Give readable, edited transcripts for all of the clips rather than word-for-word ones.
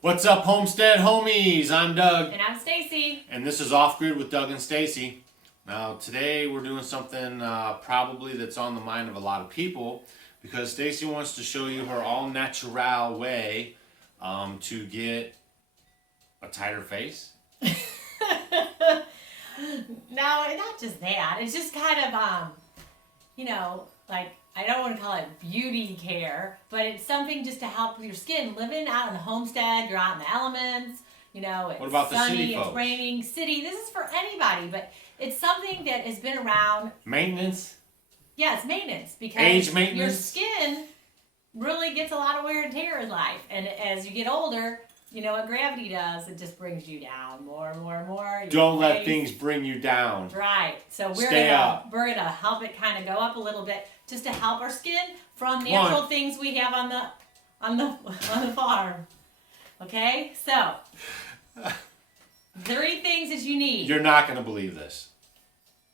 What's up, homestead homies? I'm Doug. And I'm Stacy. And this is Off Grid with Doug and Stacy. Now, today we're doing something probably that's on the mind of a lot of people, because Stacy wants to show you her all-natural way to get a tighter face. No, not just that. It's just kind of, like, I don't want to call it beauty care, but it's something just to help with your skin. Living out in the homestead, you're out in the elements, it's what about sunny, the city folks? It's raining. City, this is for anybody, but it's something that has been around. Maintenance? Yeah, it's maintenance, because age maintenance? Your skin really gets a lot of wear and tear in life. And as you get older, you know what gravity does? It just brings you down more and more and more. Don't let things bring you down. Right. So we're gonna help it kind of go up a little bit, just to help our skin from natural things we have on the farm. Okay? So 3 things that you need. You're not gonna believe this.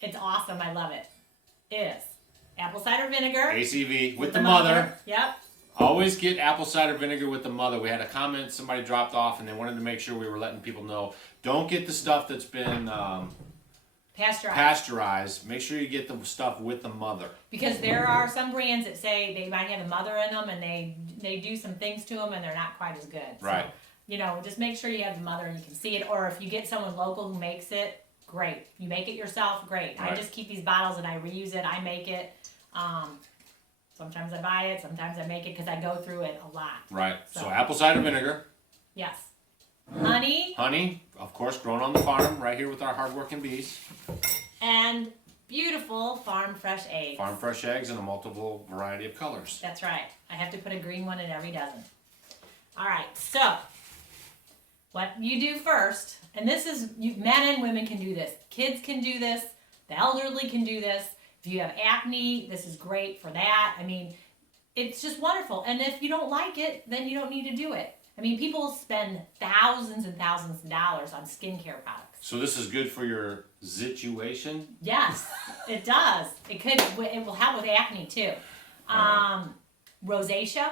It's awesome. I love it. Is apple cider vinegar. ACV with the mother. Yep. Always get apple cider vinegar with the mother. We had a comment somebody dropped off, and they wanted to make sure we were letting people know. Don't get the stuff that's been pasteurized. Make sure you get the stuff with the mother. Because there are some brands that say they might have the mother in them, and they do some things to them, and they're not quite as good. Right. So, just make sure you have the mother and you can see it. Or if you get someone local who makes it, great. You make it yourself, great. Right. I just keep these bottles and I reuse it. I make it. Sometimes I buy it, sometimes I make it, because I go through it a lot. Right. So apple cider vinegar. Yes. Honey. Honey, of course, grown on the farm, right here with our hardworking bees. And beautiful farm fresh eggs. Farm fresh eggs in a multiple variety of colors. That's right. I have to put a green one in every dozen. All right. So what you do first, and this is, men and women can do this. Kids can do this. The elderly can do this. If you have acne, this is great for that. I mean, it's just wonderful. And if you don't like it, then you don't need to do it. I mean, people spend thousands and thousands of dollars on skincare products. So this is good for your situation? Yes, it does. It will help with acne too. Rosacea,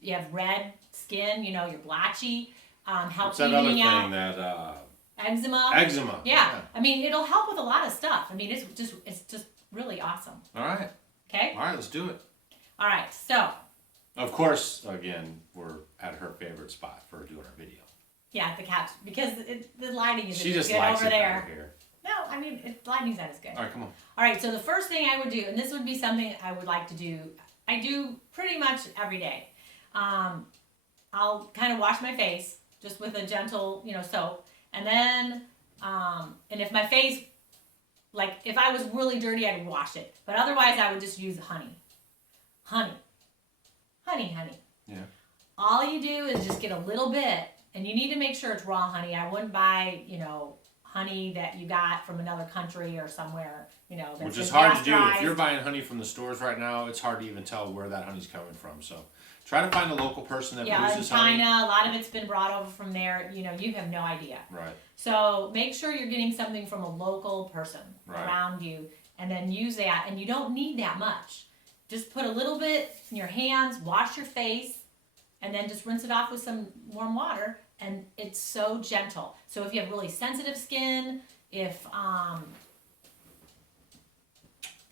you have red skin, you're blotchy. Helps What's that other thing out. that... Eczema. Eczema. Yeah. I mean, it'll help with a lot of stuff. I mean, it's just really awesome. All right. Okay? All right, let's do it. All right, so. Of course, again, we're at her favorite spot for doing our video. Yeah, the couch, because the lighting is good over there. She just likes it over here. No, I mean, the lighting's not as good. All right, come on. All right, so the first thing I would do, and this would be something I would like to do, I do pretty much every day. I'll kind of wash my face just with a gentle, soap. And then, and if my face, like if I was really dirty, I'd wash it. But otherwise, I would just use honey. Honey. Yeah. All you do is just get a little bit, and you need to make sure it's raw honey. I wouldn't buy, honey that you got from another country or somewhere, that's which is hard to do. If you're buying honey from the stores right now, it's hard to even tell where that honey's coming from. So try to find a local person that produces honey. Yeah, China, a lot of it's been brought over from there. You have no idea. Right. So make sure you're getting something from a local person around you, and then use that. And you don't need that much. Just put a little bit in your hands, wash your face, and then just rinse it off with some warm water. And it's so gentle. So if you have really sensitive skin, if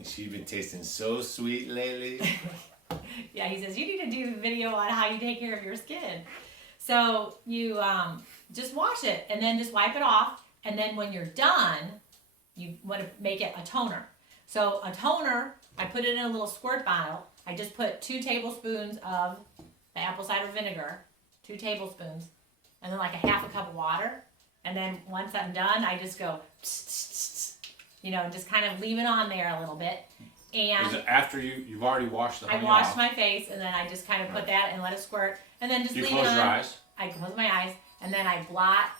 She's been tasting so sweet lately. Yeah, he says, you need to do a video on how you take care of your skin. So you just wash it and then just wipe it off. And then when you're done, you want to make it a toner. So a toner, I put it in a little squirt bottle. I just put 2 tablespoons of the apple cider vinegar, 2 tablespoons, and then like a half a cup of water. And then once I'm done, I just go, just kind of leave it on there a little bit. And is it after you've already washed the honey I washed off? my face, and then I just kind of put that and let it squirt, and then just leave it on. You close your eyes? I close my eyes, and then I blot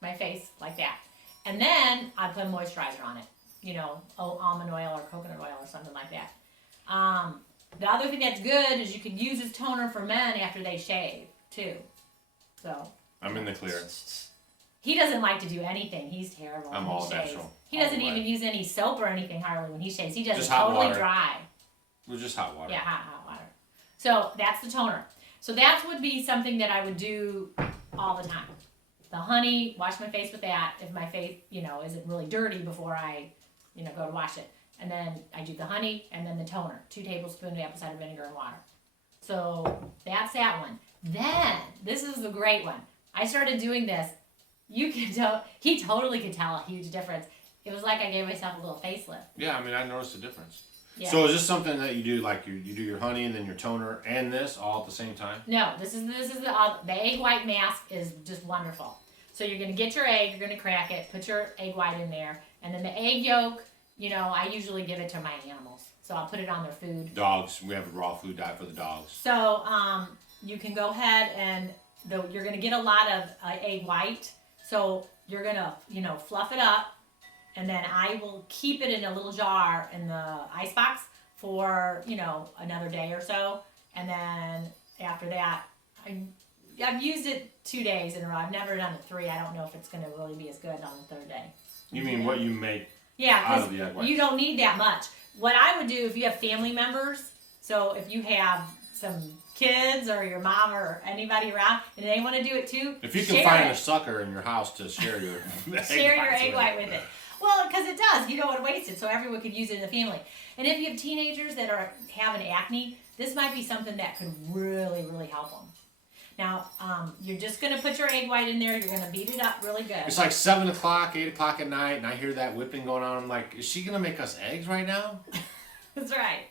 my face like that. And then I put moisturizer on it, almond oil or coconut oil or something like that. The other thing that's good is you can use this toner for men after they shave, too. So I'm in the clear. He doesn't like to do anything. He's terrible. I'm all natural. He doesn't even use any soap or anything hardly when he shaves. He does Just it hot totally water. dry. Well, just hot water. Yeah, hot water. So that's the toner. So that would be something that I would do all the time. The honey, wash my face with that if my face, isn't really dirty before I, go to wash it. And then I do the honey and then the toner. 2 tablespoons of apple cider vinegar and water. So that's that one. Then, this is the great one. I started doing this. You can tell, he totally could tell a huge difference. It was like I gave myself a little facelift. Yeah, I mean, I noticed a difference. Yeah. So is this something that you do, like you do your honey and then your toner and this all at the same time? No, this is the egg white mask is just wonderful. So you're gonna get your egg, you're gonna crack it, put your egg white in there, and then the egg yolk. I usually give it to my animals, so I'll put it on their food. Dogs, we have a raw food diet for the dogs. So you can go ahead and you're gonna get a lot of egg white. So you're gonna fluff it up. And then I will keep it in a little jar in the ice box for, another day or so. And then after that, I've used it 2 days in a row. I've never done it 3. I don't know if it's going to really be as good on the 3rd day. You mean what you make out of the egg white? You don't need that much. What I would do if you have family members, so if you have some kids or your mom or anybody around and they want to do it too, if you can find a sucker in your house to share your egg white with it. Well, because it does. You don't want to waste it, so everyone could use it in the family. And if you have teenagers that are having acne, this might be something that could really, really help them. Now, you're just going to put your egg white in there. You're going to beat it up really good. It's like 7 o'clock, 8 o'clock at night, and I hear that whipping going on. I'm like, is she going to make us eggs right now? That's right.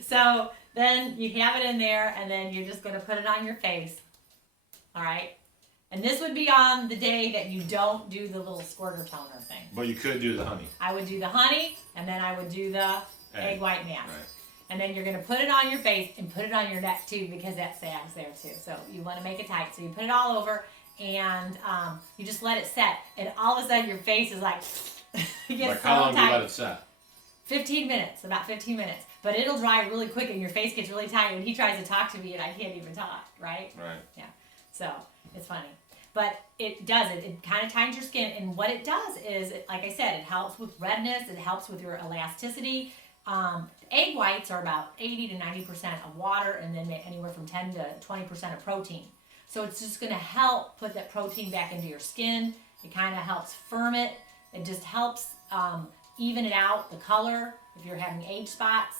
So then you have it in there, and then you're just going to put it on your face. All right? And this would be on the day that you don't do the little squirter toner thing. But you could do the honey. I would do the honey, and then I would do the egg white mask. Right. And then you're going to put it on your face and put it on your neck too, because that sags there too. So you want to make it tight. So you put it all over, and you just let it set. And all of a sudden your face is like, it gets how long tight. do you let it set? 15 minutes, about 15 minutes. But it'll dry really quick, and your face gets really tight. When he tries to talk to me, and I can't even talk, right? Right. Yeah. So it's funny. But it does it. It kind of tightens your skin. And what it does is, like I said, it helps with redness. It helps with your elasticity. Egg whites are about 80 to 90% of water, and then anywhere from 10 to 20% of protein. So it's just going to help put that protein back into your skin. It kind of helps firm it. It just helps even it out, the color, if you're having age spots.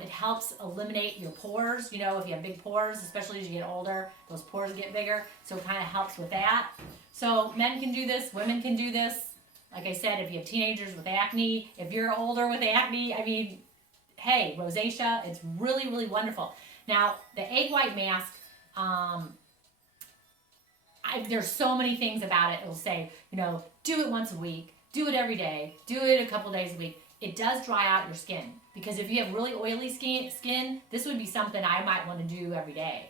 It helps eliminate your pores. If you have big pores, especially as you get older, those pores get bigger. So it kind of helps with that. So men can do this, women can do this. Like I said, if you have teenagers with acne, if you're older with acne, I mean, hey, rosacea, it's really, really wonderful. Now, the egg white mask, there's so many things about it. It'll say, do it once a week, do it every day, do it a couple days a week. It does dry out your skin, because if you have really oily skin, this would be something I might want to do every day,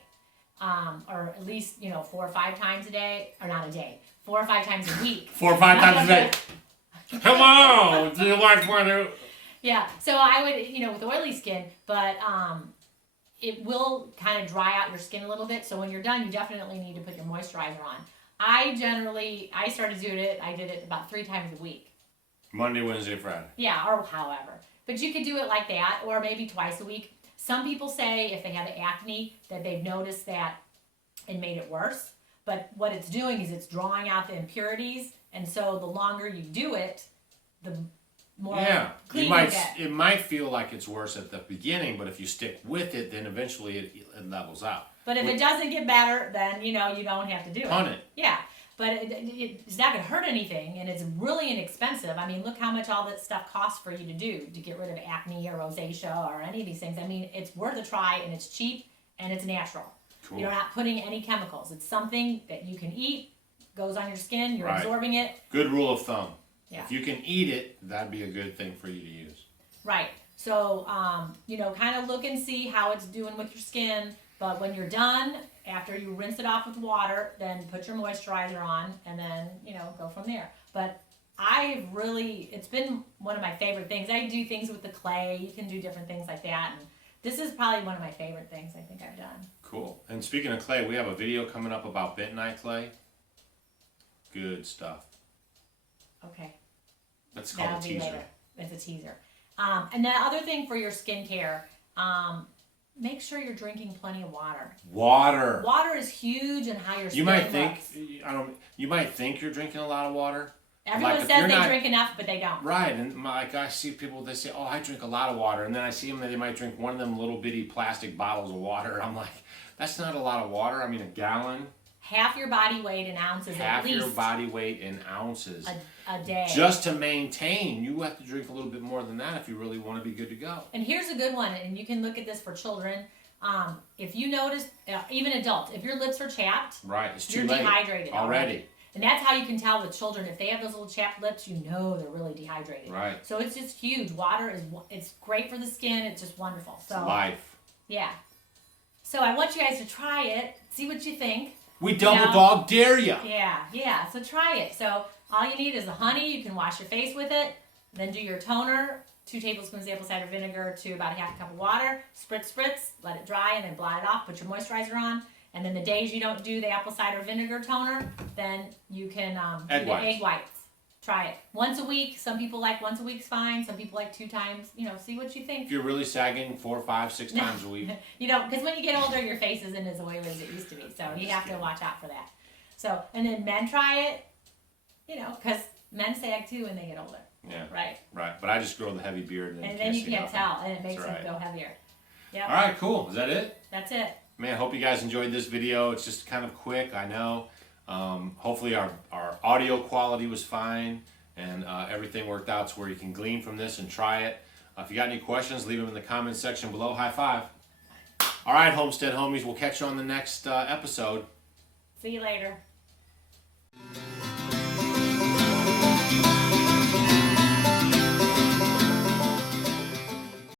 or at least 4 or 5 times a day, or not a day, 4 or 5 times a week. 4 or 5 times a day. Come on, do you like one? Yeah, so I would, with oily skin, but it will kind of dry out your skin a little bit. So when you're done, you definitely need to put your moisturizer on. I started doing it. I did it about 3 times a week. Monday, Wednesday, Friday. Yeah, or however. But you could do it like that, or maybe twice a week. Some people say if they have acne that they've noticed that it made it worse. But what it's doing is it's drawing out the impurities, and so the longer you do it, the more clean you get. It might feel like it's worse at the beginning, but if you stick with it, then eventually it levels out. But if it doesn't get better, then you don't have to do it. Punt it. Yeah. But it's not going to hurt anything, and it's really inexpensive. I mean, look how much all that stuff costs for you to do to get rid of acne or rosacea or any of these things. I mean, it's worth a try, and it's cheap, and it's natural. Cool. You're not putting any chemicals. It's something that you can eat, goes on your skin, you're absorbing it. Good rule of thumb. Yeah. If you can eat it, that'd be a good thing for you to use. Right. So, kind of look and see how it's doing with your skin. But when you're done, after you rinse it off with water, then put your moisturizer on, and then, go from there. But it's been one of my favorite things. I do things with the clay. You can do different things like that. And this is probably one of my favorite things I think I've done. Cool. And speaking of clay, we have a video coming up about bentonite clay. Good stuff. Okay. That's called That'll a be teaser. later. It's a teaser. And the other thing for your skincare, make sure you're drinking plenty of water. Water. Water is huge in how your skin You might think looks. you might think you're drinking a lot of water. Everyone if says you're they not- drink enough, but they don't. Right, and like I see people, they say, "Oh, I drink a lot of water," and then I see them, they might drink one of them little bitty plastic bottles of water. I'm like, that's not a lot of water. I mean, a gallon, Half your body weight in ounces half at least your body weight in ounces. a day. Just to maintain, you have to drink a little bit more than that if you really want to be good to go. And here's a good one, and you can look at this for children. If you notice, even adults, if your lips are chapped, Right, it's too you're late dehydrated already. And that's how you can tell with children. If they have those little chapped lips, you know they're really dehydrated. Right, So it's just huge. Water it's great for the skin. It's just wonderful. it's So life. yeah. So I want you guys to try it. See what you think. We double know? dog dare ya. Yeah. So try it. So all you need is the honey. You can wash your face with it. Then do your toner. 2 tablespoons of apple cider vinegar to about a half a cup of water. Spritz. Let it dry and then blot it off. Put your moisturizer on. And then the days you don't do the apple cider vinegar toner, then you can Egg do the whites. egg whites. Try it once a week. Some people like once a week's fine. Some people like 2 times. See what you think. If you're really sagging 4, 5, 6 times a week. Because when you get older, your face isn't as oily as it used to be. So you have to watch out for that. So, and then men try it, because men sag too when they get older, Yeah, right? right. But I just grow the heavy beard, And then you see can't nothing. tell, and it makes That's them right. go heavier. Yep. All right, cool. Is that it? That's it. Man, hope you guys enjoyed this video. It's just kind of quick, I know. Hopefully our audio quality was fine and everything worked out to where you can glean from this and try it. If you got any questions, leave them in the comments section below. High five. All right, Homestead homies, we'll catch you on the next episode. See you later.